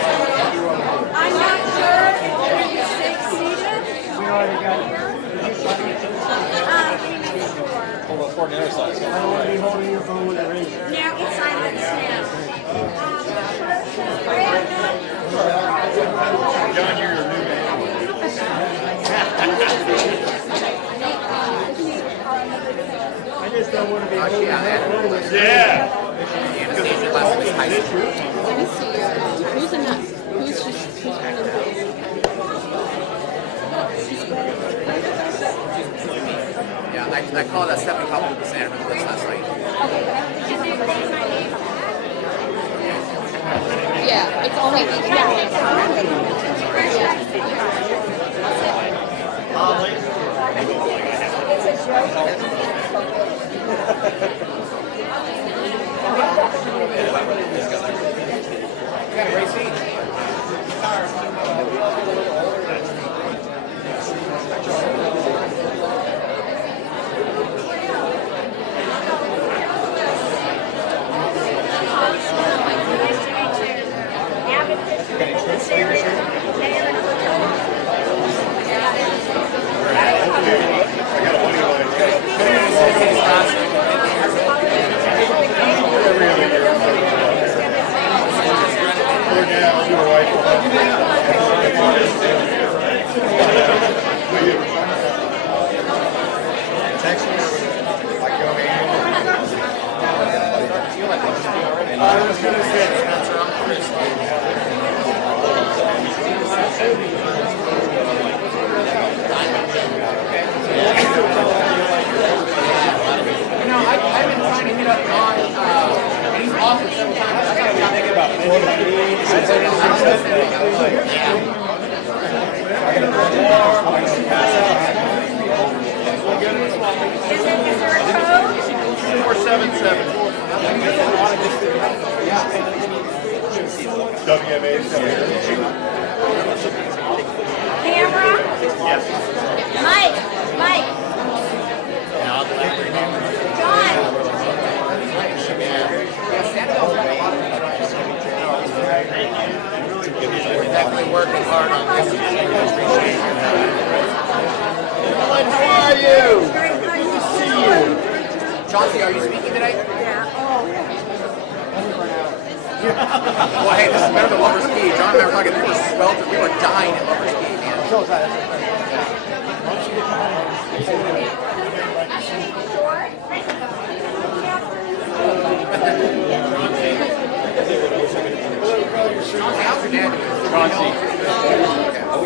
I'm not sure if you're seated. We already got it. Hold on, for the other side. I don't want to be holding your phone with a ring. Now it's silence now. John, you're your new man. I just don't want to be holding your phone. Yeah. Let me see. Who's in that? Who's just Yeah, I called that Stephanie couple with DeSantis list last night. yeah, it's only Got a great seat. I've been trying to hit up John. He's offered several times. I got to think about Is there a code? 477. WMA. Camera? Yes. Mike. John. We're definitely working hard on this. How are you? Good to see you. Chauncey, are you speaking today? Yeah. Oh, Well, hey, this is better than Lover Ski. John and I were talking, we were sweltered. We were dying at Lover Ski, man. Chauncey, how's your dad doing? Oh,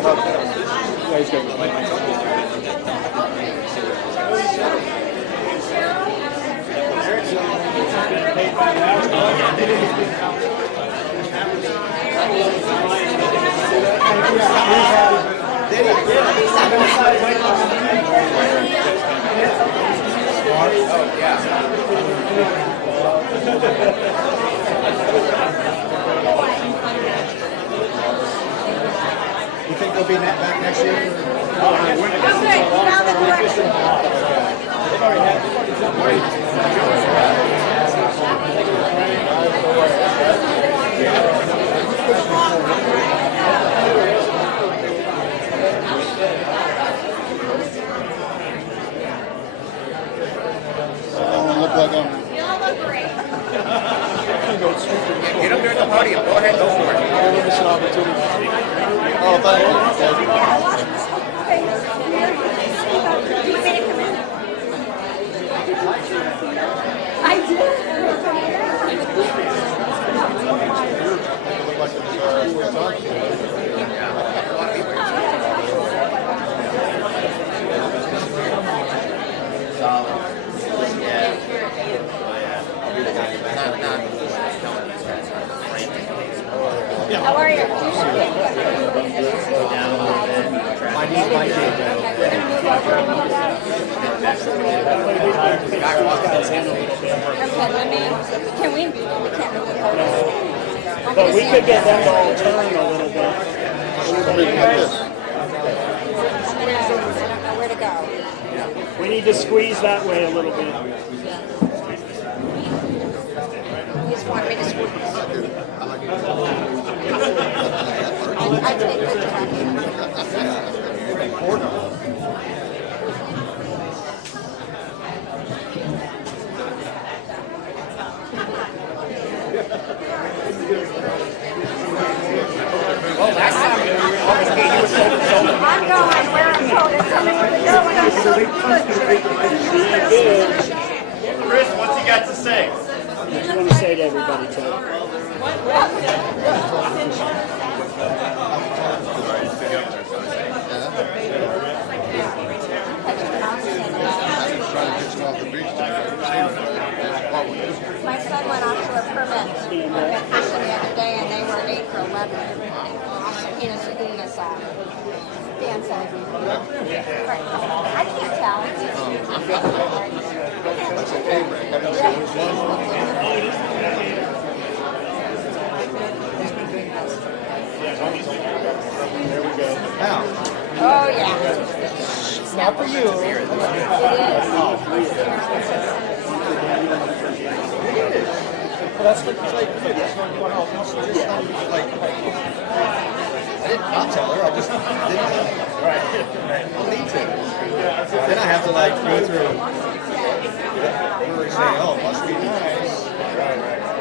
You think they'll be back next year? okay. Now the direction. Look like I'm. You all look great. Get up there at the podium. Go ahead, go for it. Oh, thank you. I did. How are you? I need my day down. okay. Let me. Can we? We can't really hold this. But we could get them to all turn a little bit. Let me do this. I'm gonna nowhere to go. We need to squeeze that way a little bit. You just want me to squeeze. I take the direction. I'm going where I'm told. It's coming with the go, and I'm so good. Chris, what's he got to say? What do you want to say to everybody today? My son went off to a permit fishing the other day, and they were 8 for 11 in a fan size. I can't tell. That's okay, Rick. I didn't say which one. There we go. Now, Oh, yeah. it's not for you. Well, that's what it's like. That's not going out. Like, I did not tell her. I just didn't. Right. I don't need to. Then I have to like go through her saying, "Oh, it must be nice." Right.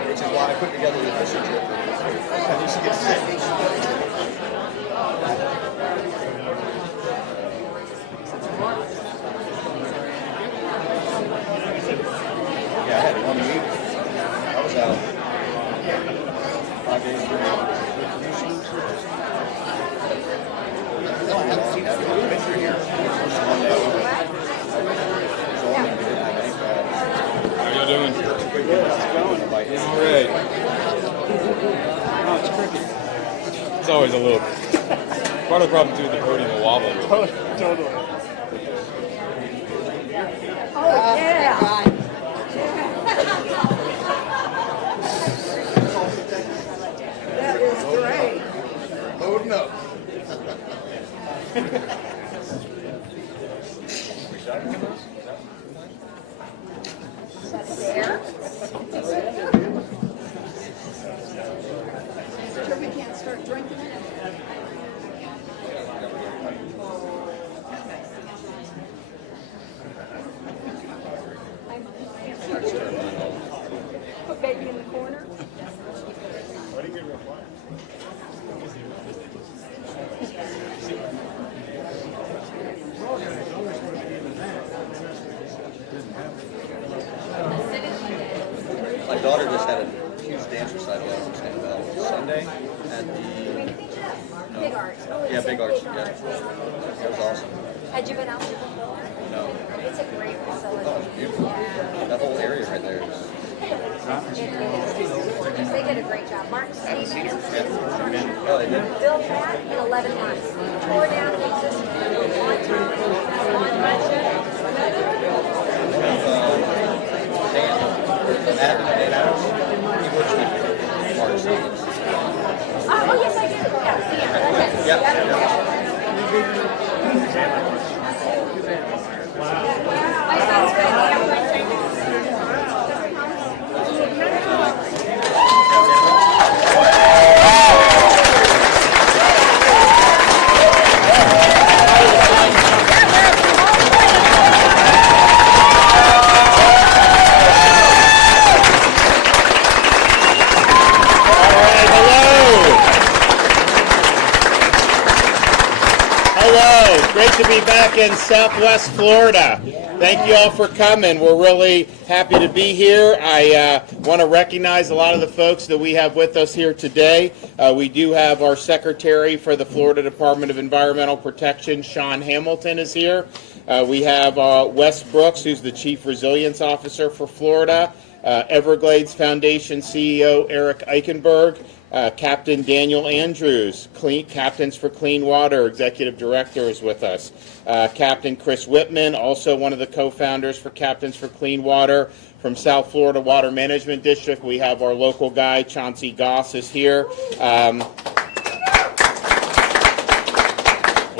Which is why I put together the fishing trip. And then she gets sick. Yeah, I had 1 week. I was out 5 days ago. No, I haven't seen that picture here. How you doing? All right. Oh, it's cricket. It's always a little. Part of the problem too, the podium will wobble. Totally. Oh, yeah. That is great. Loading up. There. Sure we can't start drinking it? Put baby in the corner. My daughter just had a huge dance recital Sunday at the Big Arch. Big Arch. Yeah, it was awesome. Had you been out there before? No, It's a great facility. oh, it's beautiful. That whole area right there is. They did a great job. Mark Stevens Oh, they did. built that in 11 months. Tore down the existing one time, one budget. Dan Adams, he works with Mark Stevens. Oh, yes, I do. Yeah, okay. My son's good. Great to be back in Southwest Florida. Thank you all for coming. We're really happy to be here. I want to recognize a lot of the folks that we have with us here today. We do have our Secretary for the Florida Department of Environmental Protection, Sean Hamilton, is here. We have Wes Brooks, who's the Chief Resilience Officer for Florida. Everglades Foundation CEO Eric Eichenberg. Captain Daniel Andrews, Captains for Clean Water, Executive Director, is with us. Captain Chris Whitman, also one of the co-founders for Captains for Clean Water. From South Florida Water Management District, we have our local guy, Chauncey Goss, is here.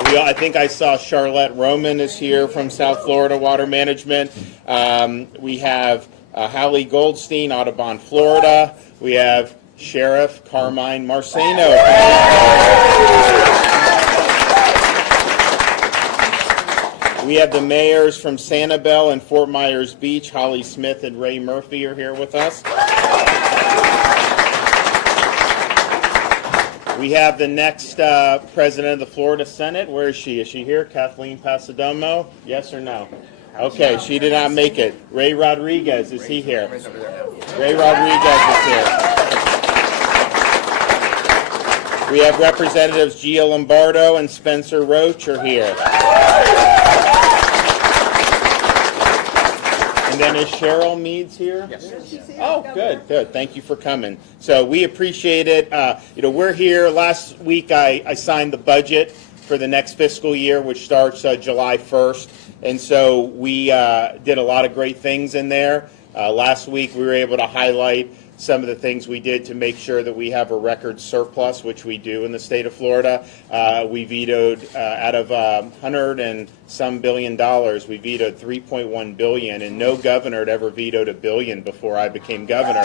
We I think I saw Charlotte Roman is here from South Florida Water Management. We have Hallie Goldstein, Audubon, Florida. We have Sheriff Carmine Marceno. We have the mayors from Sanibel and Fort Myers Beach. Holly Smith and Ray Murphy are here with us. We have the next president of the Florida Senate. Where is she? Is she here? Kathleen Pasadomo? Yes or no? Okay, she did not make it. Ray Rodriguez, is he here? Ray Rodriguez is here. We have Representatives Gia Lombardo and Spencer Roach are here. And then is Cheryl Meads here? Yes. Oh, good. Thank you for coming. So we appreciate it. We're here. Last week I signed the budget for the next fiscal year, which starts July 1st. And so we did a lot of great things in there. Last week we were able to highlight some of the things we did to make sure that we have a record surplus, which we do in the state of Florida. We vetoed out of $100 and some billion, we vetoed $3.1 billion, and no governor had ever vetoed $1 billion before I became governor.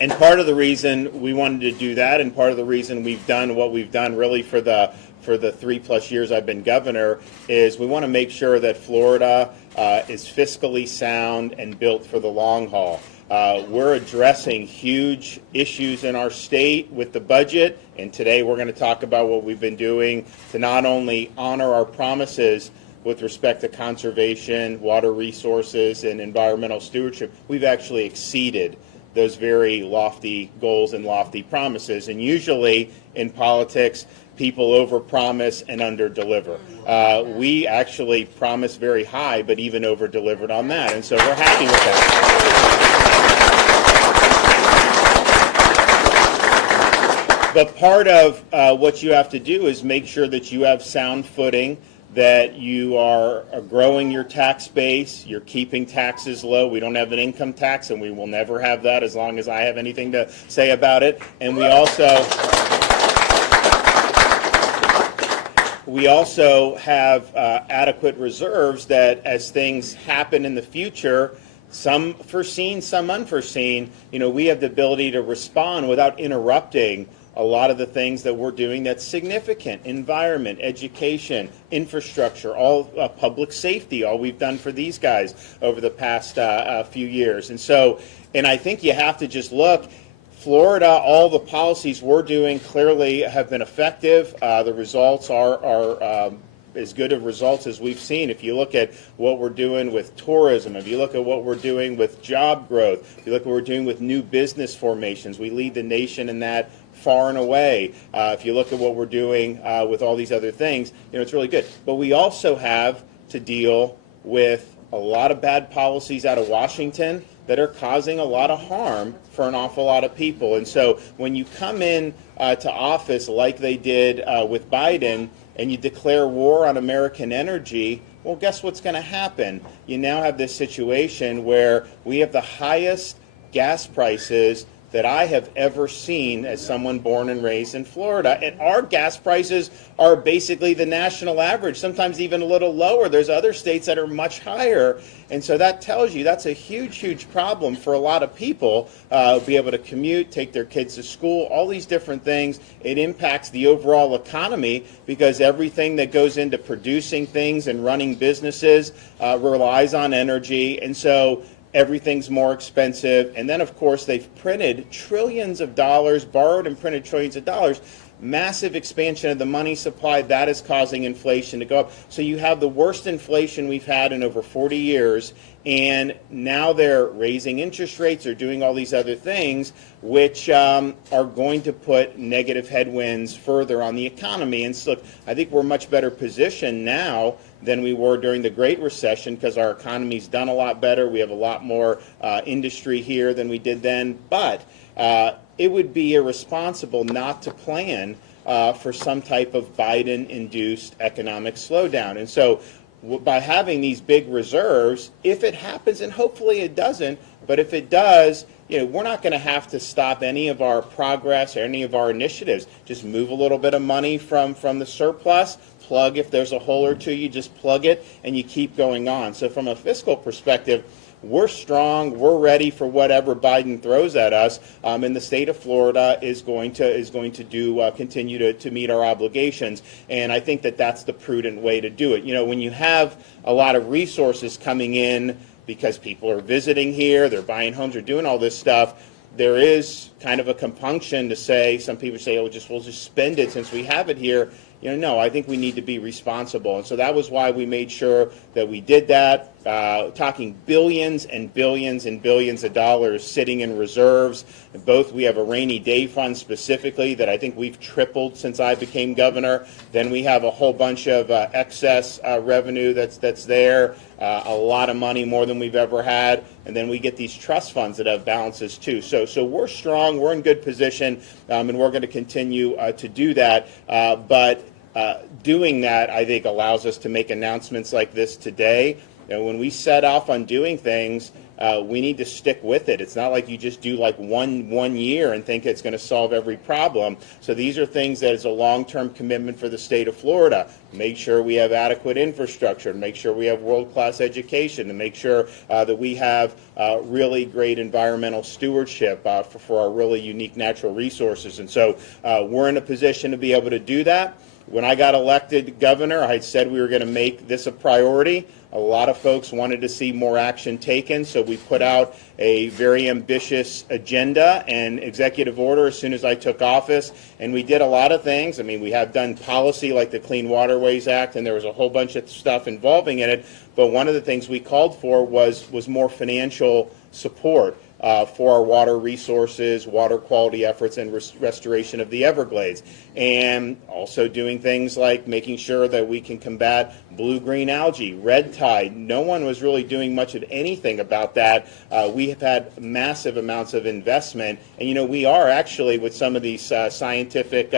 And part of the reason we wanted to do that, and part of the reason we've done what we've done really for the 3+ years I've been governor, is we want to make sure that Florida is fiscally sound and built for the long haul. We're addressing huge issues in our state with the budget, and today we're going to talk about what we've been doing to not only honor our promises with respect to conservation, water resources, and environmental stewardship. We've actually exceeded those very lofty goals and lofty promises. And usually in politics, people overpromise and underdeliver. We actually promised very high, but even over-delivered on that. And so we're happy with that. But part of what you have to do is make sure that you have sound footing, that you are growing your tax base, you're keeping taxes low. We don't have an income tax, and we will never have that as long as I have anything to say about it. And we also have adequate reserves that as things happen in the future, some foreseen, some unforeseen, we have the ability to respond without interrupting a lot of the things that we're doing that's significant. Environment, education, infrastructure, all public safety, all we've done for these guys over the past few years. And I think you have to just look. Florida, all the policies we're doing clearly have been effective. The results are as good of results as we've seen. If you look at what we're doing with tourism, if you look at what we're doing with job growth, if you look at what we're doing with new business formations, we lead the nation in that far and away. If you look at what we're doing with all these other things, it's really good. But we also have to deal with a lot of bad policies out of Washington that are causing a lot of harm for an awful lot of people. And so when you come in to office like they did with Biden and you declare war on American energy, well, guess what's going to happen? You now have this situation where we have the highest gas prices that I have ever seen as someone born and raised in Florida. And our gas prices are basically the national average, sometimes even a little lower. There's other states that are much higher. And so that tells you that's a huge, huge problem for a lot of people. Be able to commute, take their kids to school, all these different things. It impacts the overall economy because everything that goes into producing things and running businesses relies on energy. And so everything's more expensive. And then, of course, they've printed trillions of dollars, borrowed and printed trillions of dollars. Massive expansion of the money supply. That is causing inflation to go up. So you have the worst inflation we've had in over 40 years. And now they're raising interest rates or doing all these other things, which are going to put negative headwinds further on the economy. And so, look, I think we're much better positioned now than we were during the Great Recession because our economy's done a lot better. We have a lot more industry here than we did then. But it would be irresponsible not to plan for some type of Biden-induced economic slowdown. And so by having these big reserves, if it happens, and hopefully it doesn't, but if it does, we're not going to have to stop any of our progress or any of our initiatives. Just move a little bit of money from the surplus, plug if there's a hole or two, you just plug it, and you keep going on. So from a fiscal perspective, we're strong. We're ready for whatever Biden throws at us, and the state of Florida is going to do continue to meet our obligations. And I think that that's the prudent way to do it. When you have a lot of resources coming in because people are visiting here, they're buying homes, they're doing all this stuff, there is kind of a compunction to say. Some people say, "Oh, we'll just spend it since we have it here." No, I think we need to be responsible. And so that was why we made sure that we did that, talking billions and billions and billions of dollars sitting in reserves. We have a rainy day fund specifically that I think we've tripled since I became governor. Then we have a whole bunch of excess revenue that's there, a lot of money, more than we've ever had. And then we get these trust funds that have balances too. So we're strong, we're in good position, and we're going to continue to do that. But doing that, I think, allows us to make announcements like this today. When we set off on doing things, we need to stick with it. It's not like you just do like one year and think it's going to solve every problem. So these are things that is a long-term commitment for the state of Florida. Make sure we have adequate infrastructure, to make sure we have world-class education, to make sure that we have really great environmental stewardship for our really unique natural resources. And so we're in a position to be able to do that. When I got elected governor, I said we were going to make this a priority. A lot of folks wanted to see more action taken, so we put out a very ambitious agenda and executive order as soon as I took office, and we did a lot of things. I mean, we have done policy like the Clean Waterways Act, and there was a whole bunch of stuff involving in it, but one of the things we called for was more financial support for our water resources, water quality efforts, and restoration of the Everglades. And also doing things like making sure that we can combat blue-green algae, red tide. No one was really doing much of anything about that. We have had massive amounts of investment. And, we are actually, with some of these scientific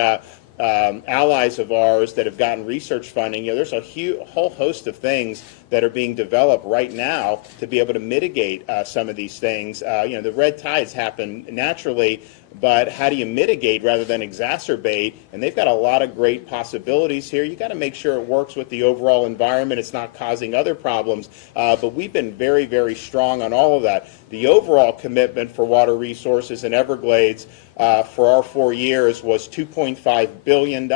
allies of ours that have gotten research funding, there's a whole host of things that are being developed right now to be able to mitigate some of these things. The red tides happen naturally, but how do you mitigate rather than exacerbate? And they've got a lot of great possibilities here. You got to make sure it works with the overall environment. It's not causing other problems. But we've been very, very strong on all of that. The overall commitment for water resources in Everglades for our 4 years was $2.5 billion,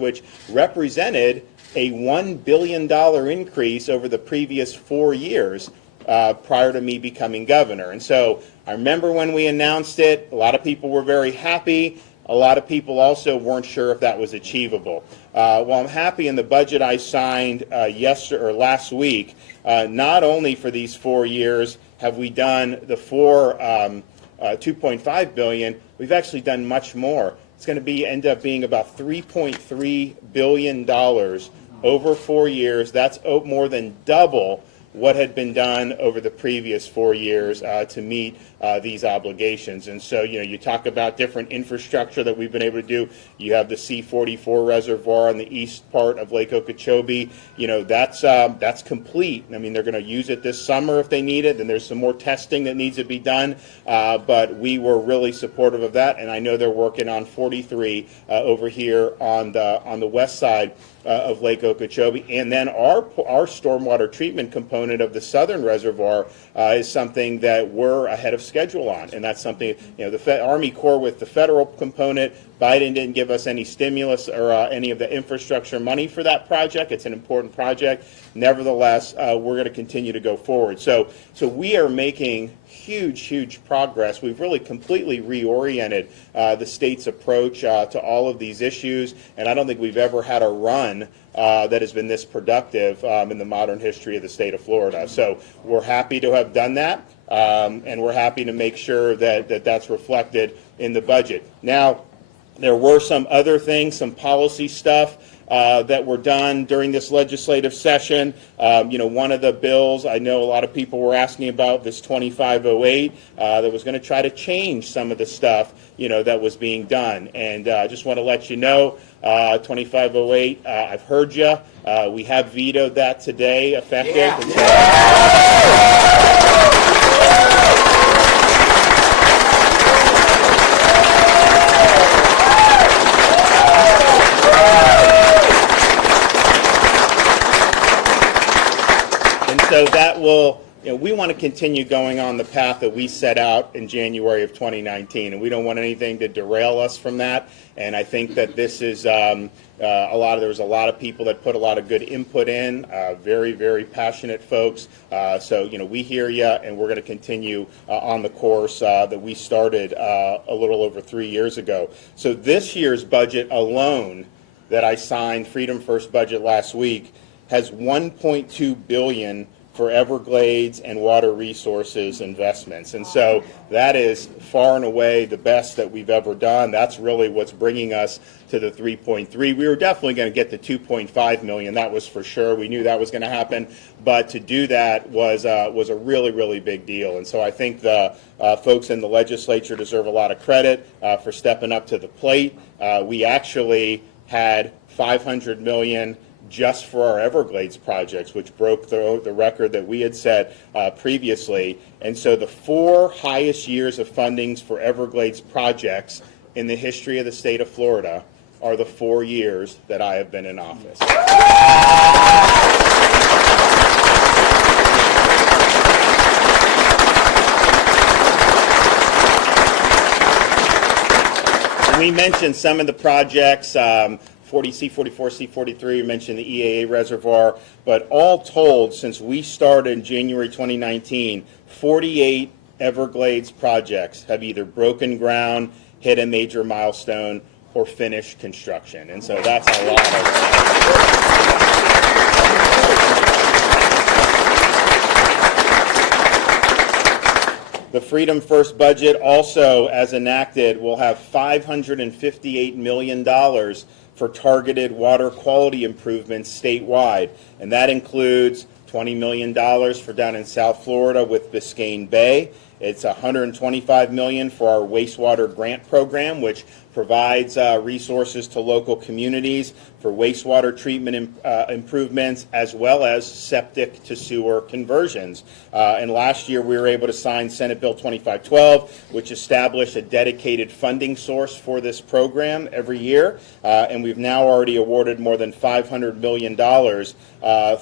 which represented a $1 billion increase over the previous 4 years prior to me becoming governor. And so I remember when we announced it, a lot of people were very happy. A lot of people also weren't sure if that was achievable. Well, I'm happy in the budget I signed last week, not only for these 4 years have we done the $2.5 billion, we've actually done much more. It's going to end up being about $3.3 billion over 4 years. That's more than double what had been done over the previous 4 years to meet these obligations. And so, you talk about different infrastructure that we've been able to do. You have the C-44 reservoir on the east part of Lake Okeechobee. That's complete. I mean, they're going to use it this summer if they need it. Then there's some more testing that needs to be done. But we were really supportive of that, and I know they're working on 43 over here on the west side of Lake Okeechobee. And then our stormwater treatment component of the southern reservoir is something that we're ahead of schedule on. And that's something, the Army Corps with the federal component, Biden didn't give us any stimulus or any of the infrastructure money for that project. It's an important project. Nevertheless, we're going to continue to go forward. So we are making huge progress. We've really completely reoriented the state's approach to all of these issues, and I don't think we've ever had a run that has been this productive in the modern history of the state of Florida. So we're happy to have done that, and we're happy to make sure that that's reflected in the budget. Now, there were some other things, some policy stuff that were done during this legislative session. One of the bills I know a lot of people were asking about, this 2508, that was going to try to change some of the stuff, that was being done. And I just want to let you know, 2508, I've heard you. We have vetoed that today, effective. Yeah. will, we want to continue going on the path that we set out in January of 2019, and we don't want anything to derail us from that. And I think that this is there was a lot of people that put a lot of good input in, very, very passionate folks. So, we hear you, and we're going to continue on the course that we started a little over 3 years ago. So this year's budget alone that I signed, Freedom First budget last week, has $1.2 billion for Everglades and water resources investments. And so that is far and away the best that we've ever done. That's really what's bringing us to the 3.3. We were definitely going to get to 2.5 million. That was for sure. We knew that was going to happen. But to do that was a really, really big deal. And so I think the folks in the legislature deserve a lot of credit for stepping up to the plate. We actually had $500 million just for our Everglades projects, which broke the record that we had set previously. And so the 4 highest years of fundings for Everglades projects in the history of the state of Florida are the 4 years that I have been in office. We mentioned some of the projects, C44, C43, we mentioned the EAA reservoir, but all told, since we started in January 2019, 48 Everglades projects have either broken ground, hit a major milestone, or finished construction. And so that's a lot of The Freedom First budget also, as enacted, will have $558 million for targeted water quality improvements statewide. And that includes $20 million for down in South Florida with Biscayne Bay. It's $125 million for our wastewater grant program, which provides resources to local communities for wastewater treatment improvements as well as septic to sewer conversions. And last year we were able to sign Senate Bill 2512, which established a dedicated funding source for this program every year. And we've now already awarded more than $500 million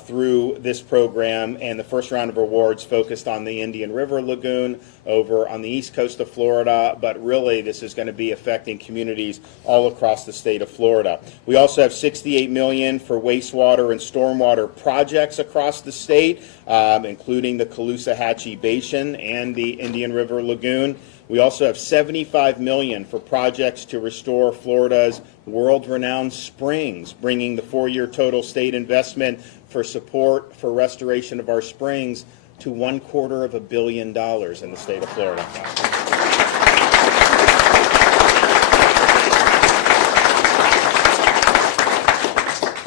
through this program, and the first round of awards focused on the Indian River Lagoon over on the east coast of Florida, but really this is going to be affecting communities all across the state of Florida. We also have $68 million for wastewater and stormwater projects across the state, including the Caloosahatchee Basin and the Indian River Lagoon. We also have $75 million for projects to restore Florida's world-renowned springs, bringing the 4-year total state investment for support for restoration of our springs to $250 million in the state of Florida.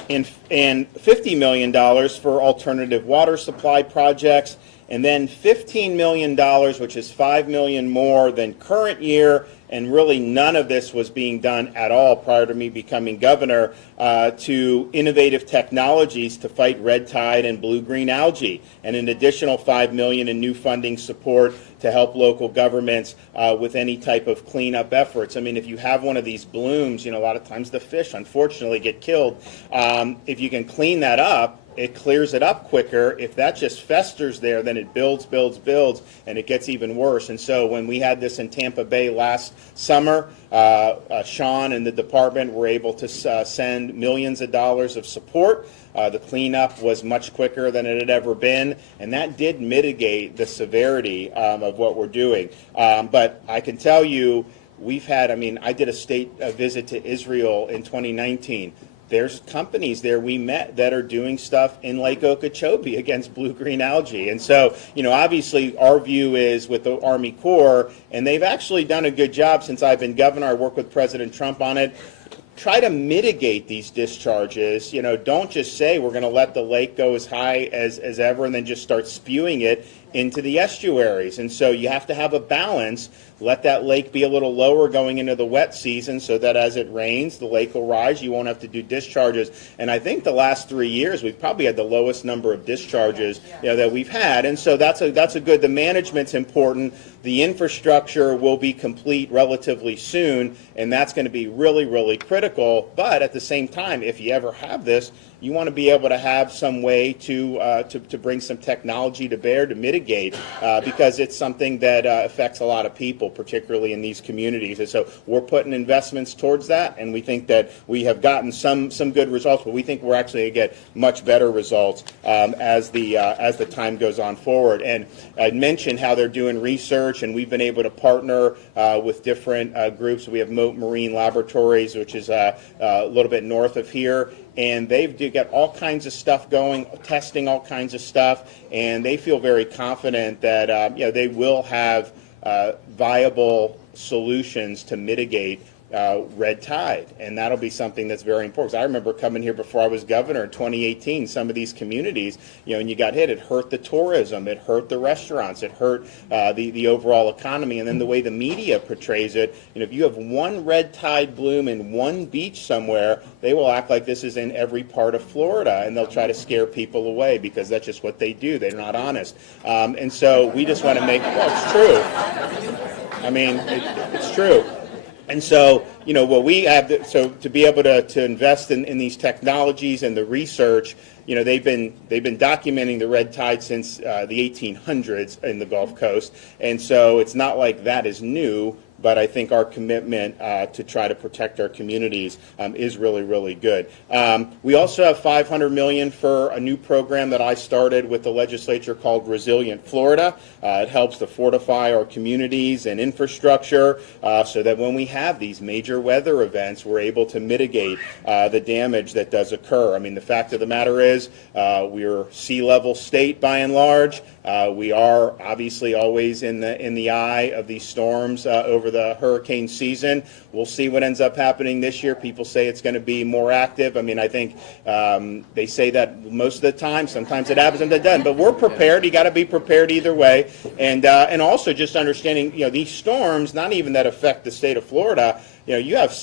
And $50 million for alternative water supply projects, and then $15 million, which is $5 million more than current year, and really none of this was being done at all prior to me becoming governor, to innovative technologies to fight red tide and blue-green algae, and an additional $5 million in new funding support to help local governments with any type of cleanup efforts. I mean, if you have one of these blooms, a lot of times the fish, unfortunately, get killed. If you can clean that up, it clears it up quicker. If that just festers there, then it builds, and it gets even worse. And so when we had this in Tampa Bay last summer, Sean and the department were able to send millions of dollars of support. The cleanup was much quicker than it had ever been, and that did mitigate the severity of what we're doing. But I can tell you, I did a state visit to Israel in 2019. There's companies there we met that are doing stuff in Lake Okeechobee against blue-green algae. And so, obviously our view is with the Army Corps, and they've actually done a good job since I've been governor. I worked with President Trump on it. Try to mitigate these discharges. Don't just say we're going to let the lake go as high as ever and then just start spewing it into the estuaries. And so you have to have a balance. Let that lake be a little lower going into the wet season so that as it rains, the lake will rise. You won't have to do discharges. And I think the last 3 years, we've probably had the lowest number of discharges that we've had. And so that's a good. The management's important. the infrastructure will be complete relatively soon, and that's going to be really, really critical. But at the same time, if you ever have this, you want to be able to have some way to bring some technology to bear to mitigate, because it's something that affects a lot of people, particularly in these communities. And so we're putting investments towards that, and we think that we have gotten some good results, but we think we're actually going to get much better results as the time goes on forward. And I mentioned how they're doing research, and we've been able to partner with different groups. We have Moat Marine Laboratories, which is a little bit north of here, and they've got all kinds of stuff going, testing all kinds of stuff, and they feel very confident that they will have viable solutions to mitigate red tide, and that'll be something that's very important. I remember coming here before I was governor in 2018. Some of these communities, and you got hit. It hurt the tourism, it hurt the restaurants, it hurt the overall economy. And then the way the media portrays it, if you have one red tide bloom in one beach somewhere, they will act like this is in every part of Florida, and they'll try to scare people away because that's just what they do. They're not honest, and so we just want to make. Well, it's true. I mean, it's true. And so, what we have, so to be able to invest in these technologies and the research, they've been documenting the red tide since the 1800s in the Gulf Coast, and so it's not like that is new. But I think our commitment to try to protect our communities is really, really good. We also have $500 million for a new program that I started with the legislature called Resilient Florida. It helps to fortify our communities and infrastructure so that when we have these major weather events, we're able to mitigate the damage that does occur. I mean, the fact of the matter is we're sea level state by and large. We are obviously always in the eye of these storms over the hurricane season. We'll see what ends up happening this year. People say it's going to be more active. I mean, I think they say that most of the time. Sometimes it happens, sometimes it doesn't. But we're prepared. You got to be prepared either way. And also just understanding, these storms, not even that affect the state of Florida. You have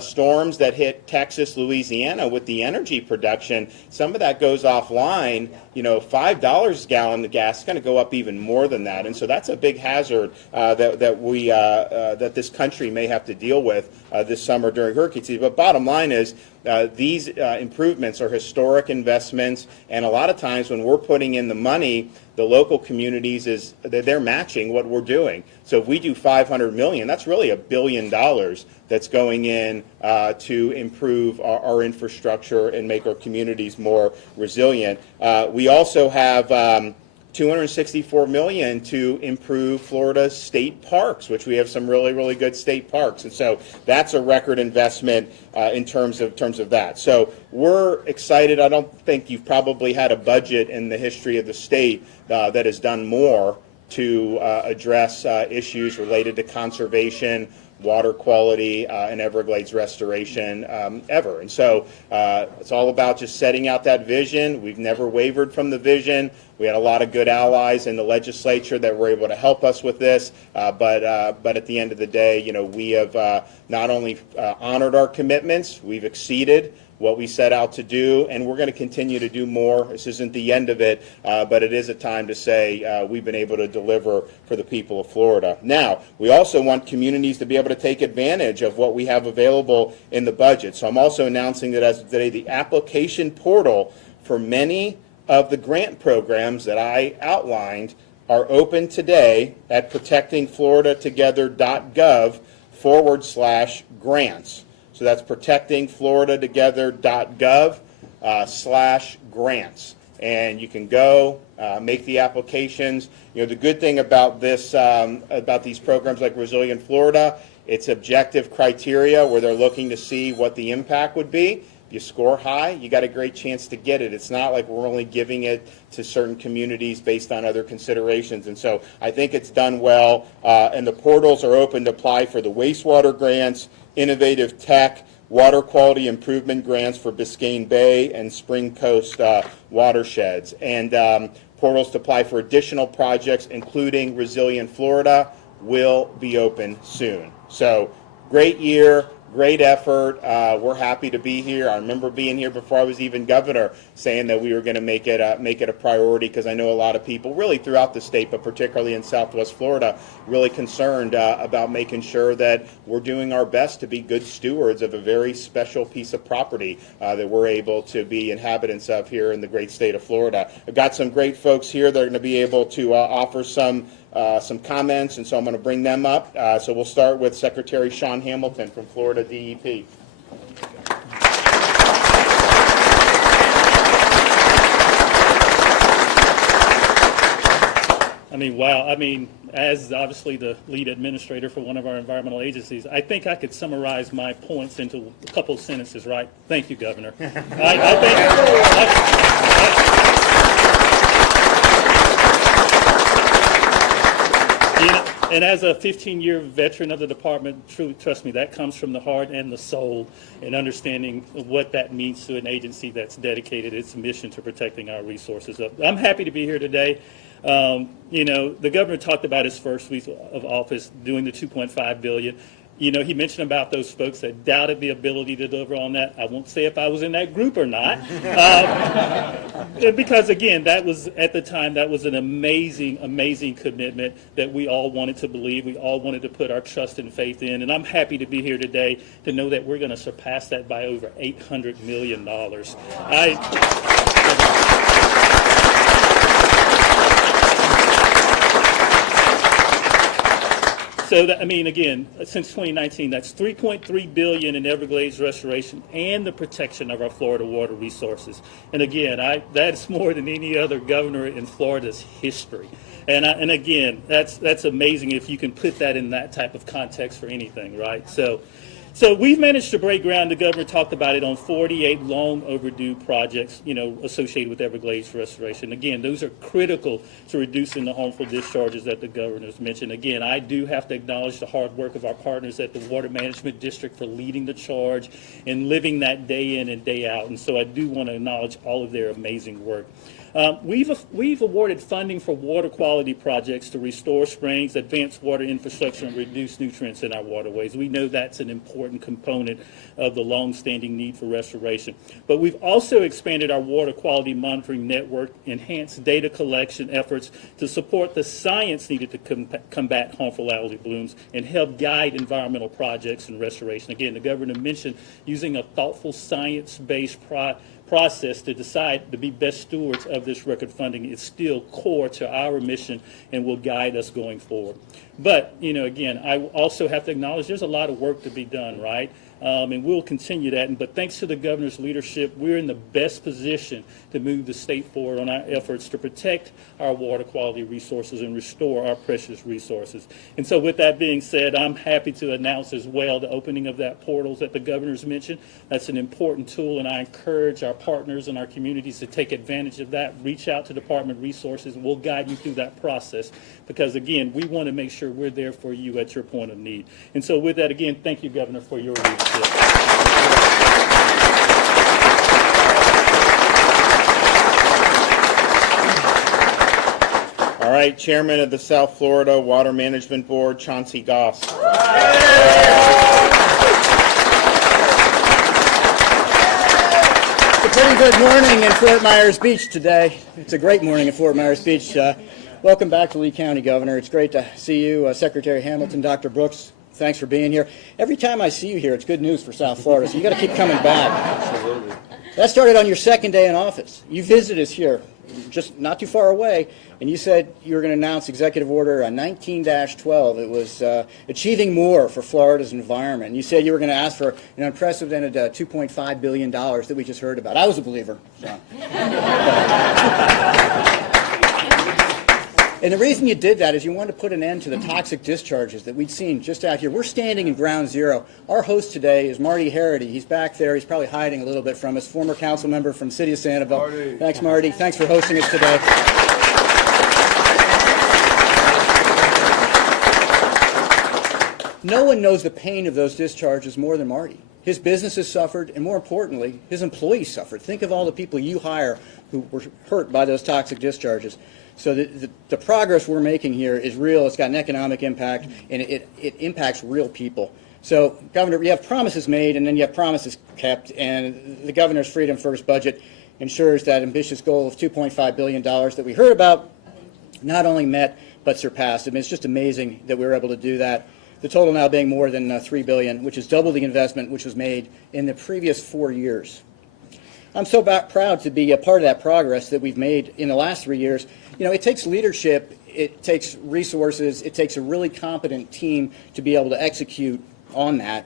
storms that hit Texas, Louisiana with the energy production. Some of that goes offline. $5 a gallon of gas is going to go up even more than that, and so that's a big hazard that this country may have to deal with this summer during hurricane season. But bottom line is, these improvements are historic investments, and a lot of times when we're putting in the money, the local communities they're matching what we're doing. So if we do $500 million, that's really $1 billion that's going in to improve our infrastructure and make our communities more resilient. We also have $264 million to improve Florida's state parks, which we have some really, really good state parks, and so that's a record investment in terms of that. So we're excited. I don't think you've probably had a budget in the history of the state that has done more to address issues related to conservation, water quality, and Everglades restoration ever. And so it's all about just setting out that vision. We've never wavered from the vision. We had a lot of good allies in the legislature that were able to help us with this, but at the end of the day, we have not only honored our commitments, we've exceeded what we set out to do, and we're going to continue to do more. This isn't the end of it, but it is a time to say we've been able to deliver for the people of Florida. Now, we also want communities to be able to take advantage of what we have available in the budget. So I'm also announcing that as of today, the application portal for many of the grant programs that I outlined are open today at protectingfloridatogether.gov/grants. So that's protectingfloridatogether.gov/grants. And you can go make the applications. The good thing about this, about these programs like Resilient Florida, it's objective criteria where they're looking to see what the impact would be. If you score high, you got a great chance to get it. It's not like we're only giving it to certain communities based on other considerations. And so I think it's done well. And the portals are open to apply for the wastewater grants, innovative tech, water quality improvement grants for Biscayne Bay and Spring Coast watersheds. And portals to apply for additional projects, including Resilient Florida, will be open soon. So great year. great effort. We're happy to be here. I remember being here before I was even governor, saying that we were going to make it a priority, because I know a lot of people, really throughout the state, but particularly in Southwest Florida, really concerned about making sure that we're doing our best to be good stewards of a very special piece of property that we're able to be inhabitants of here in the great state of Florida. I've got some great folks here that are going to be able to offer some comments, and so I'm going to bring them up. So we'll start with Secretary Sean Hamilton from Florida DEP. I mean, wow. I mean, as obviously the lead administrator for one of our environmental agencies, I think I could summarize my points into a couple of sentences, right? Thank you, Governor. And as a 15-year veteran of the department, truly, trust me, that comes from the heart and the soul, and understanding what that means to an agency that's dedicated its mission to protecting our resources. I'm happy to be here today. You know, the governor talked about his first week of office doing the $2.5 billion. You know, he mentioned about those folks that doubted the ability to deliver on that. I won't say if I was in that group or not, because again, that was at the time, that was an amazing, amazing commitment that we all wanted to believe. We all wanted to put our trust and faith in, and I'm happy to be here today to know that we're going to surpass that by over $800 million. So, that, I mean, again, since 2019, that's $3.3 billion in Everglades restoration and the protection of our Florida water resources. And again, that's more than any other governor in Florida's history. And again, that's amazing if you can put that in that type of context for anything, right? So we've managed to break ground. The governor talked about it on 48 long overdue projects, you know, associated with Everglades restoration. Again, those are critical to reducing the harmful discharges that the governor's mentioned. Again, I do have to acknowledge the hard work of our partners at the Water Management District for leading the charge and living that day in and day out. And so I do want to acknowledge all of their amazing work. We've awarded funding for water quality projects to restore springs, advance water infrastructure, and reduce nutrients in our waterways. We know that's an important component of the long-standing need for restoration. But we've also expanded our water quality monitoring network, enhanced data collection efforts to support the science needed to combat harmful algae blooms, and help guide environmental projects and restoration. Again, the governor mentioned using a thoughtful science-based process to decide to be best stewards of this record funding is still core to our mission and will guide us going forward. But, you know, again, I also have to acknowledge there's a lot of work to be done, right? And we'll continue that. But thanks to the governor's leadership, we're in the best position to move the state forward on our efforts to protect our water quality resources and restore our precious resources. And so with that being said, I'm happy to announce as well the opening of that portal that the governor's mentioned. That's an important tool, and I encourage our partners and our communities to take advantage of that. Reach out to department resources, and we'll guide you through that process, because again, we want to make sure we're there for you at your point of need. And so with that, again, thank you, Governor, for your leadership. All right, Chairman of the South Florida Water Management Board, Chauncey Goss. It's a pretty good morning in Fort Myers Beach today. It's a great morning in Fort Myers Beach. Welcome back to Lee County, Governor. It's great to see you, Secretary Hamilton, Dr. Brooks. Thanks for being here. Every time I see you here, it's good news for South Florida, so you got to keep coming back. Absolutely. That started on your second day in office. You visited us here, just not too far away, and you said you were going to announce Executive Order 19-12. It was achieving more for Florida's environment. And you said you were going to ask for an unprecedented $2.5 billion that we just heard about. I was a believer. So. And the reason you did that is you wanted to put an end to the toxic discharges that we'd seen just out here. We're standing in ground zero. Our host today is Marty Harity. He's back there. He's probably hiding a little bit from us, former council member from the city of Sanibel. Marty. Thanks, Marty. Thanks for hosting us today. No one knows the pain of those discharges more than Marty. His business has suffered, and more importantly, his employees suffered. Think of all the people you hire who were hurt by those toxic discharges. So the progress we're making here is real. It's got an economic impact, and it impacts real people. So, Governor, you have promises made and then you have promises kept, and the governor's Freedom First budget ensures that ambitious goal of $2.5 billion that we heard about not only met but surpassed. I mean, it's just amazing that we were able to do that. The total now being more than $3 billion, which is double the investment which was made in the previous 4 years. I'm so proud to be a part of that progress that we've made in the last 3 years. You know, it takes leadership, it takes resources, it takes a really competent team to be able to execute on that.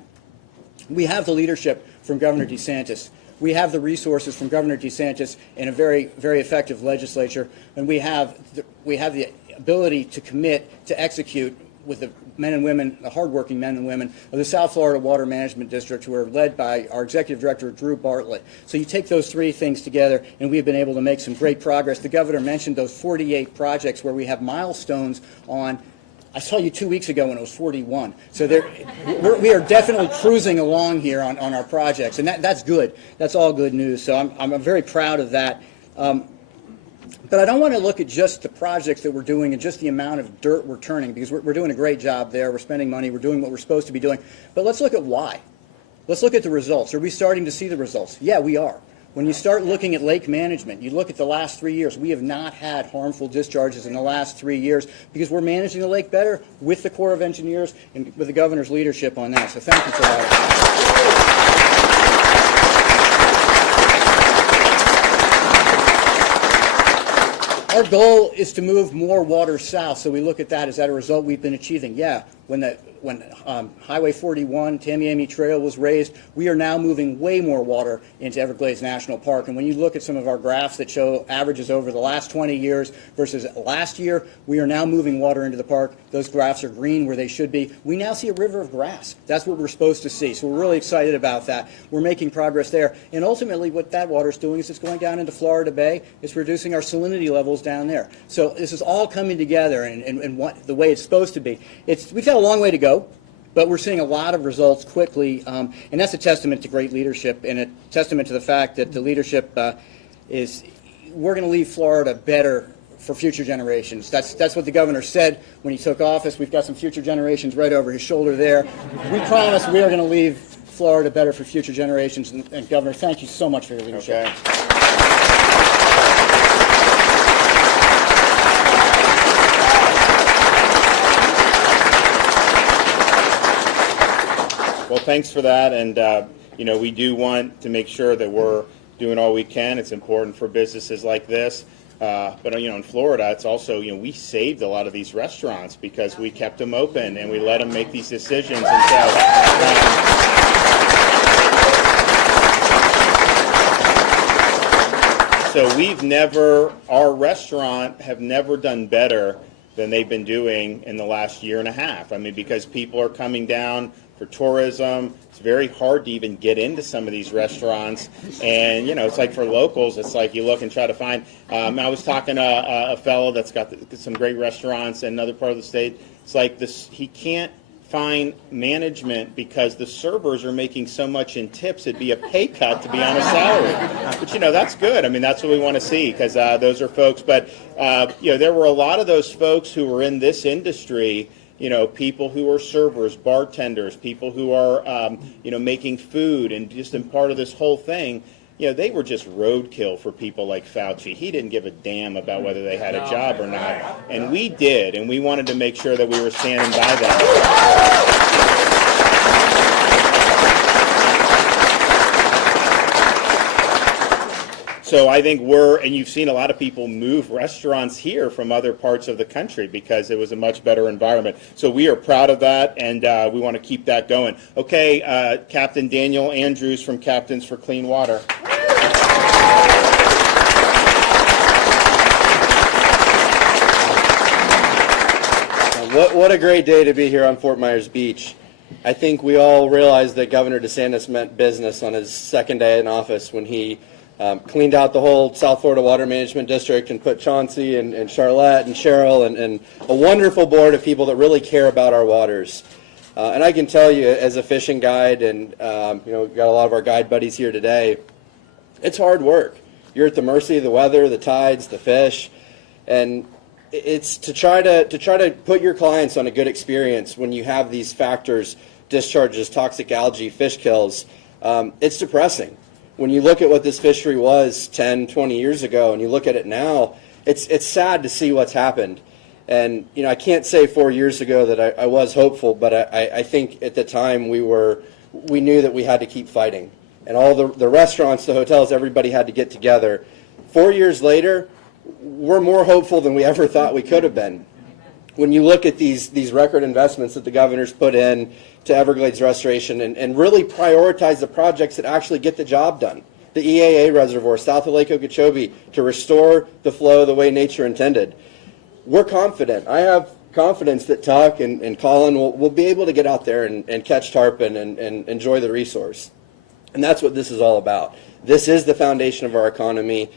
We have the leadership from Governor DeSantis. We have the resources from Governor DeSantis in a very, very effective legislature, and we have the ability to commit to execute with the men and women, the hardworking men and women of the South Florida Water Management District, who are led by our Executive Director, Drew Bartlett. So you take those three things together, and we've been able to make some great progress. The governor mentioned those 48 projects where we have milestones on. I saw you 2 weeks ago when it was 41. So we are definitely cruising along here on our projects, and that's good. That's all good news. So I'm very proud of that. But I don't want to look at just the projects that we're doing and just the amount of dirt we're turning, because we're doing a great job there. We're spending money. We're doing what we're supposed to be doing. But let's look at why. Let's look at the results. Are we starting to see the results? Yeah, we are. When you start looking at lake management, you look at the last 3 years, we have not had harmful discharges in the last 3 years because we're managing the lake better with the Corps of Engineers and with the governor's leadership on that. So thank you for that. Our goal is to move more water south, so we look at that. Is that a result we've been achieving? Yeah. When Highway 41, Tamiami Trail was raised, we are now moving way more water into Everglades National Park. And when you look at some of our graphs that show averages over the last 20 years versus last year, we are now moving water into the park. Those graphs are green where they should be. We now see a river of grass. That's what we're supposed to see. So we're really excited about that. We're making progress there. And ultimately what that water is doing is it's going down into Florida Bay. It's reducing our salinity levels down there. So this is all coming together and the way it's supposed to be. We've got a long way to go, but we're seeing a lot of results quickly, and that's a testament to great leadership and a testament to the fact that the leadership we're going to leave Florida better for future generations. That's what the governor said when he took office. We've got some future generations right over his shoulder there. We promise we are going to leave Florida better for future generations. And Governor, thank you so much for your leadership. Okay. Well, thanks for that, and we do want to make sure that we're doing all we can. It's important for businesses like this, but in Florida, it's also we saved a lot of these restaurants because we kept them open and we let them make these decisions. And so our restaurant have never done better than they've been doing in the last year and a half. I mean, because people are coming down for tourism. It's very hard to even get into some of these restaurants. And, it's like for locals, it's like you look and try to find. I was talking to a fellow that's got some great restaurants in another part of the state. It's like he can't find management because the servers are making so much in tips, it'd be a pay cut to be on a salary. But, that's good. I mean, that's what we want to see because those are folks. But, there were a lot of those folks who were in this industry, people who are servers, bartenders, people who are, making food and just in part of this whole thing. They were just roadkill for people like Fauci. He didn't give a damn about whether they had a job or not. And we did, and we wanted to make sure that we were standing by them. So I think and you've seen a lot of people move restaurants here from other parts of the country because it was a much better environment. So we are proud of that, and we want to keep that going. Okay, Captain Daniel Andrews from Captains for Clean Water. What a great day to be here on Fort Myers Beach. I think we all realize that Governor DeSantis meant business on his second day in office when he cleaned out the whole South Florida Water Management District and put Chauncey and Charlotte and Cheryl and a wonderful board of people that really care about our waters. And I can tell you, as a fishing guide, and we've got a lot of our guide buddies here today, it's hard work. You're at the mercy of the weather, the tides, the fish, and it's to try to put your clients on a good experience when you have these factors discharges, toxic algae, fish kills, it's depressing. When you look at what this fishery was 10, 20 years ago, and you look at it now, it's sad to see what's happened. And I can't say 4 years ago that I was hopeful, but I think at the time we knew that we had to keep fighting. And all the restaurants, the hotels, everybody had to get together. 4 years later, we're more hopeful than we ever thought we could have been. When you look at these record investments that the governor's put in to Everglades restoration and really prioritize the projects that actually get the job done. The EAA reservoir south of Lake Okeechobee to restore the flow the way nature intended. We're confident. I have confidence that Tuck and Colin will be able to get out there and catch tarpon and enjoy the resource. And that's what this is all about. This is the foundation of our economy.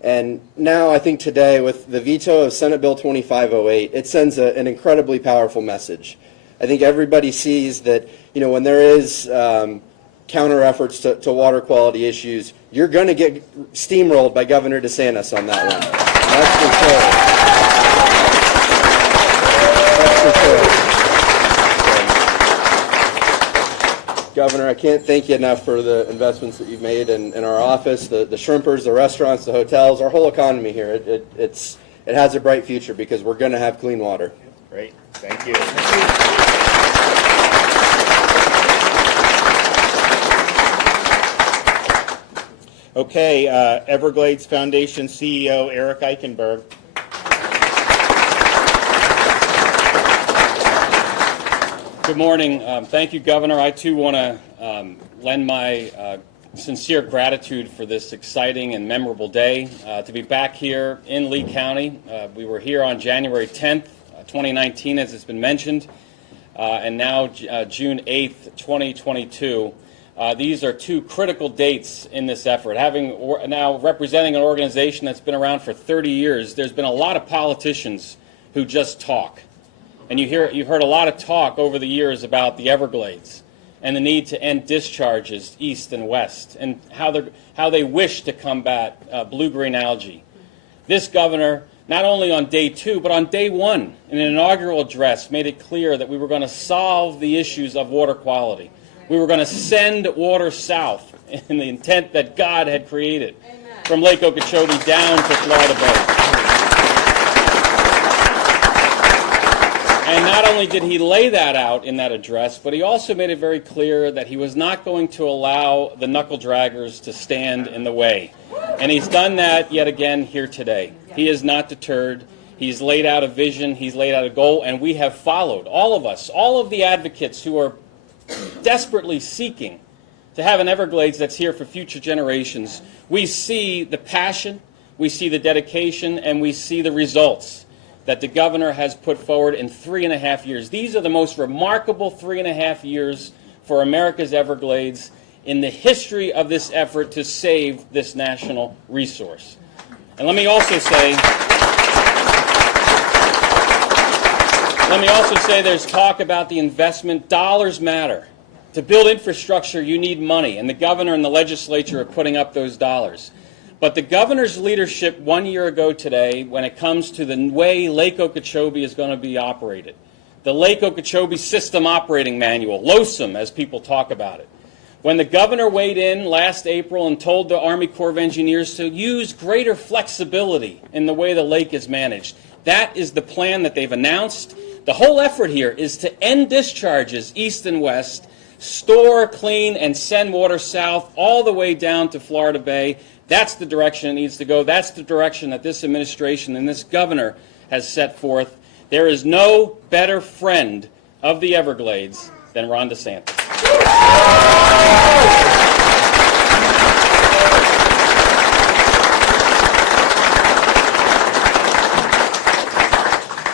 And now I think today with the veto of Senate Bill 2508, it sends an incredibly powerful message. I think everybody sees that, when there is counter efforts to water quality issues, you're going to get steamrolled by Governor DeSantis on that one. That's for sure. Governor, I can't thank you enough for the investments that you've made in our office, the shrimpers, the restaurants, the hotels, our whole economy here. It has a bright future because we're going to have clean water. Great. Thank you. Okay, Everglades Foundation CEO Eric Eichenberg. Good morning. Thank you, Governor. I, too, want to lend my sincere gratitude for this exciting and memorable day. To be back here in Lee County. We were here on January 10th, 2019, as it's been mentioned, and now June 8th, 2022. These are two critical dates in this effort. Now representing an organization that's been around for 30 years, there's been a lot of politicians who just talk. And you've heard a lot of talk over the years about the Everglades and the need to end discharges east and west and how they wish to combat blue-green algae. This governor, not only on day 2, but on day 1, in an inaugural address, made it clear that we were going to solve the issues of water quality. We were going to send water south in the intent that God had created from Lake Okeechobee down to Florida Bay. And not only did he lay that out in that address, but he also made it very clear that he was not going to allow the knuckle draggers to stand in the way. And he's done that yet again here today. He is not deterred. He's laid out a vision. He's laid out a goal. And we have followed, all of us, all of the advocates who are desperately seeking to have an Everglades that's here for future generations. We see the passion, we see the dedication, and we see the results that the governor has put forward in 3.5 years. These are the most remarkable 3.5 years for America's Everglades in the history of this effort to save this national resource. And let me also say there's talk about the investment. Dollars matter. To build infrastructure, you need money, and the governor and the legislature are putting up those dollars. But the governor's leadership 1 year ago today, when it comes to the way Lake Okeechobee is going to be operated, the Lake Okeechobee System Operating Manual, LOSIM, as people talk about it, when the governor weighed in last April and told the Army Corps of Engineers to use greater flexibility in the way the lake is managed, that is the plan that they've announced. The whole effort here is to end discharges east and west, store, clean, and send water south all the way down to Florida Bay. That's the direction it needs to go. That's the direction that this administration and this governor has set forth. There is no better friend of the Everglades than Ron DeSantis.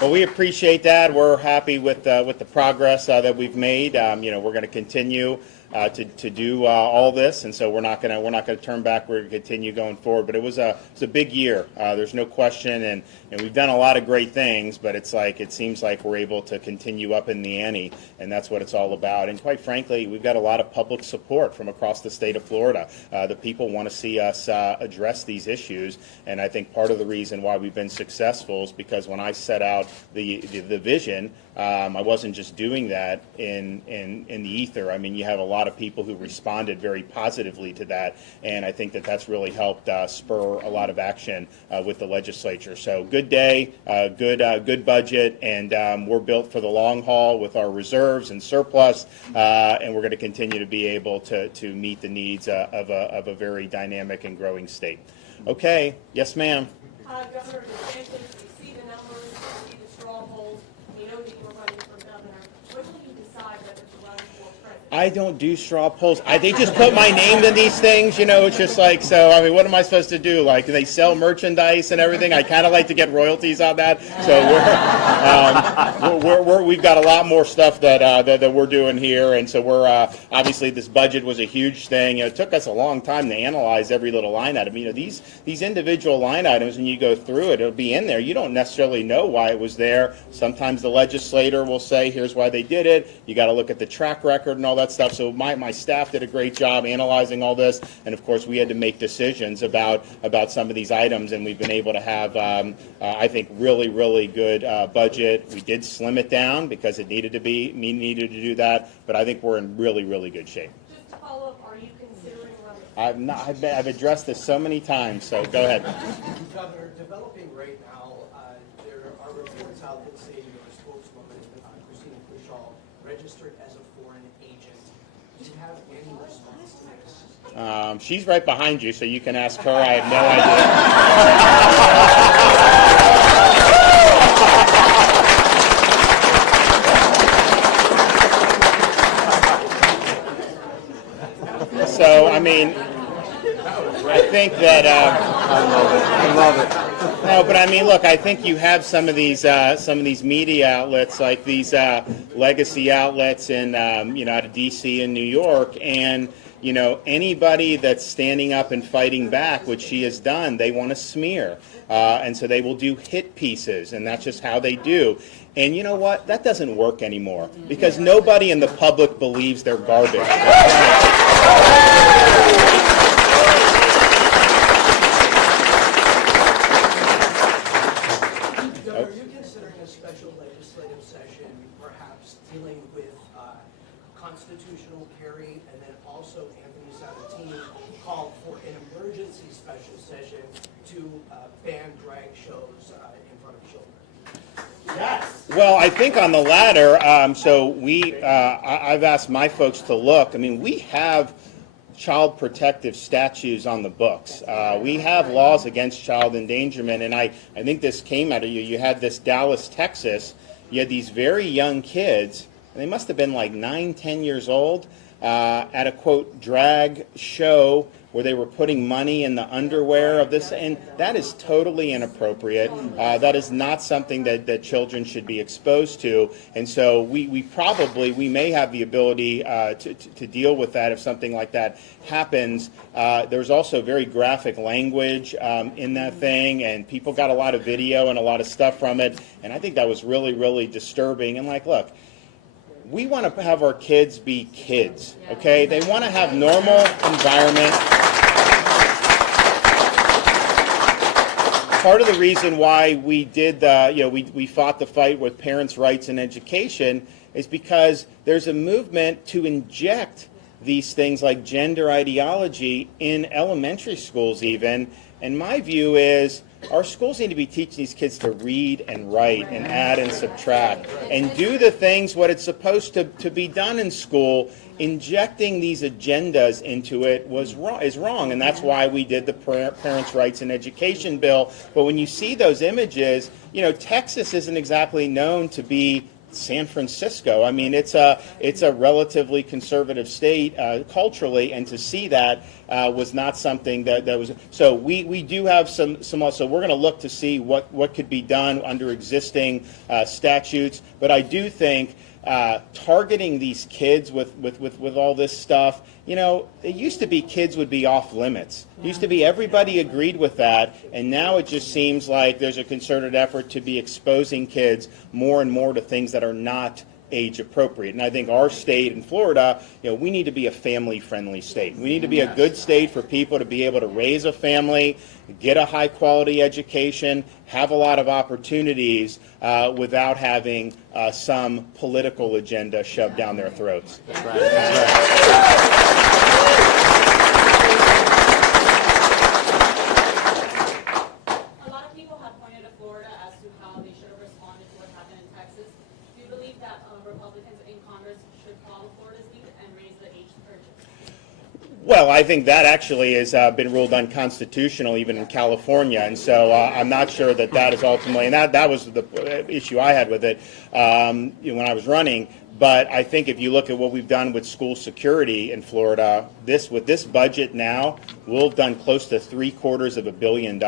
Well, we appreciate that. We're happy with the progress that we've made. We're going to continue to do all this, and so we're not going to turn back. We're going to continue going forward. But it was a big year. There's no question, and we've done a lot of great things. But it seems like we're able to continue up in the ante, and that's what it's all about. And quite frankly, we've got a lot of public support from across the state of Florida. The people want to see us address these issues, and I think part of the reason why we've been successful is because when I set out the vision. I wasn't just doing that in the ether. I mean, you have a lot of people who responded very positively to that, and I think that that's really helped spur a lot of action with the legislature. So good day, good budget, and we're built for the long haul with our reserves and surplus, and we're going to continue to be able to meet the needs of a very dynamic and growing state. Okay, yes, ma'am. Governor DeSantis, we see the numbers, we see the strongholds, we know that you're running for governor. When will you decide whether to run for president? I don't do straw polls. They just put my name in these things, you know. It's just like, so, I mean, what am I supposed to do? Like, do they sell merchandise and everything? I kind of like to get royalties on that. So we've got a lot more stuff that we're doing here. And so we're, obviously, this budget was a huge thing. You know, it took us a long time to analyze every little line item. You know, these individual line items, when you go through it, it'll be in there. You don't necessarily know why it was there. Sometimes the legislator will say, here's why they did it. You got to look at the track record and all that stuff. So my staff did a great job analyzing all this, and of course we had to make decisions about some of these items, and we've been able to have I think really good budget. We did slim it down because it needed to do that, but I think we're in really good shape. Just to follow up, are you considering running? I've addressed this so many times, so go ahead. Governor, developing right now, there are reports out that say your spokeswoman, Christina Kushal, registered as a foreign agent. Do you have any response to this? She's right behind you, so you can ask her. I have no idea. So, I mean, I think that I love it. No, but I mean, look, I think you have some of these media outlets, like these legacy outlets in out of D.C. and New York, and anybody that's standing up and fighting back, which she has done, they want to smear, and so they will do hit pieces, and that's just how they do. And you know what? That doesn't work anymore because nobody in the public believes they're garbage. Are you considering a special legislative session, perhaps dealing with constitutional carry, and then also Anthony Sabatini called for an emergency special session to ban drag shows in front of children? Yes. Well, I think on the latter, I've asked my folks to look. I mean, we have child protective statutes on the books. We have laws against child endangerment, and I think this came out of you. You had this Dallas, Texas. You had these very young kids, and they must have been like 9, 10 years old, at a, quote, drag show where they were putting money in the underwear of this, and that is totally inappropriate. That is not something that children should be exposed to, and so we may have the ability to deal with that if something like that happens. There's also very graphic language in that thing, and people got a lot of video and a lot of stuff from it, and I think that was really disturbing. And like, look, we want to have our kids be kids, okay? They want to have normal environment. Part of the reason why we did we fought the fight with parents' rights and education is because there's a movement to inject these things like gender ideology in elementary schools even. And my view is our schools need to be teaching these kids to read and write and add and subtract and do the things what it's supposed to be done in school. Injecting these agendas into it is wrong, and that's why we did the Parents' Rights and Education bill. But when you see those images, Texas isn't exactly known to be San Francisco. I mean, it's a relatively conservative state culturally, and to see that was not something that was. So we do have some. So we're going to look to see what could be done under existing statutes. But I do think targeting these kids with all this stuff. It used to be kids would be off limits. It used to be everybody agreed with that, and now it just seems like there's a concerted effort to be exposing kids more and more to things that are not age appropriate. And I think our state in Florida, we need to be a family-friendly state. We need to be a good state for people to be able to raise a family, get a high-quality education, have a lot of opportunities without having some political agenda shoved down their throats. That's right. That's right. A lot of people have pointed to Florida as to how they should have responded to what happened in Texas. Do you believe that Republicans in Congress should follow Florida's lead and raise the age to purchase? Well, I think that actually has been ruled unconstitutional even in California, and so I'm not sure that that is ultimately, and that was the issue I had with it when I was running. But I think if you look at what we've done with school security in Florida, with this budget now, we'll have done close to $750 million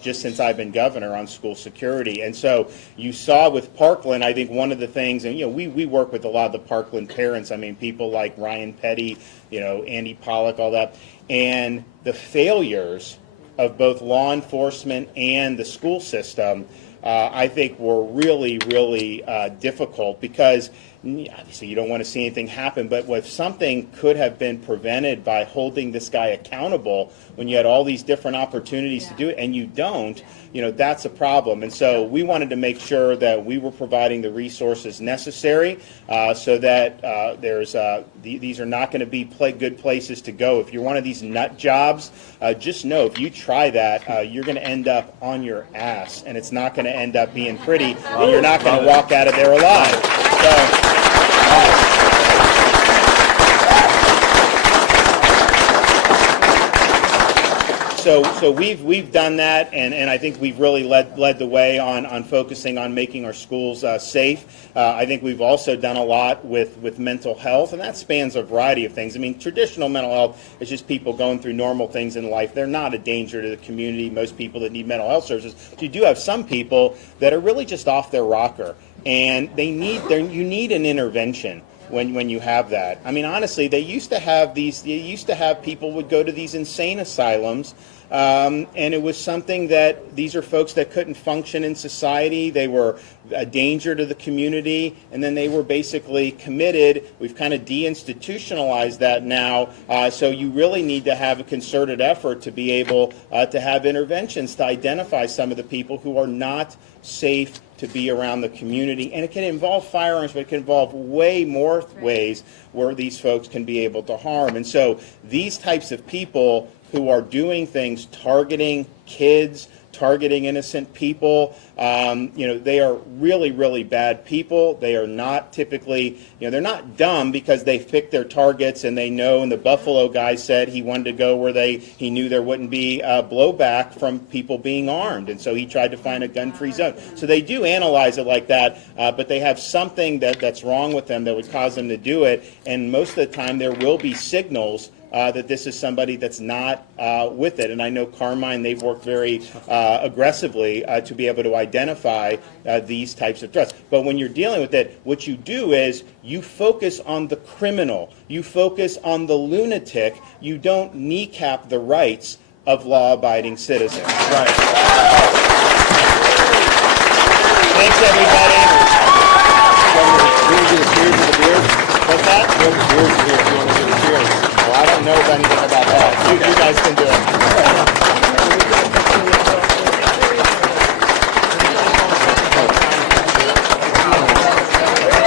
just since I've been governor on school security. And so you saw with Parkland, I think one of the things, and we work with a lot of the Parkland parents. I mean, people like Ryan Petty, Andy Pollock, all that, and the failures of both law enforcement and the school system, I think were really, really difficult because obviously you don't want to see anything happen, but if something could have been prevented by holding this guy accountable when you had all these different opportunities to do it and you don't, that's a problem. And so we wanted to make sure that we were providing the resources necessary so that these are not going to be good places to go. If you're one of these nut jobs, just know if you try that, you're going to end up on your ass, and it's not going to end up being pretty, and you're not going to walk out of there alive. So we've done that, and I think we've really led the way on focusing on making our schools safe. I think we've also done a lot with mental health, and that spans a variety of things. I mean, traditional mental health is just people going through normal things in life. They're not a danger to the community, most people that need mental health services. But you do have some people that are really just off their rocker, and you need an intervention when you have that. I mean, honestly, they used to have people would go to these insane asylums, and it was something that these are folks that couldn't function in society. They were a danger to the community, and then they were basically committed. We've kind of deinstitutionalized that now, so you really need to have a concerted effort to be able to have interventions to identify some of the people who are not safe to be around the community. And it can involve firearms, but it can involve way more ways where these folks can be able to harm. And so these types of people who are doing things, targeting kids, targeting innocent people, they are really, really bad people. They are not typically, they're not dumb because they pick their targets and they know, and the Buffalo guy said he wanted to go where he knew there wouldn't be blowback from people being armed, and so he tried to find a gun-free zone. So they do analyze it like that, but they have something that's wrong with them that would cause them to do it, and most of the time there will be signals that this is somebody that's not with it. And I know Carmine, they've worked very aggressively to be able to identify these types of threats. But when you're dealing with it, what you do is you focus on the criminal. You focus on the lunatic. You don't kneecap the rights of law-abiding citizens. Right.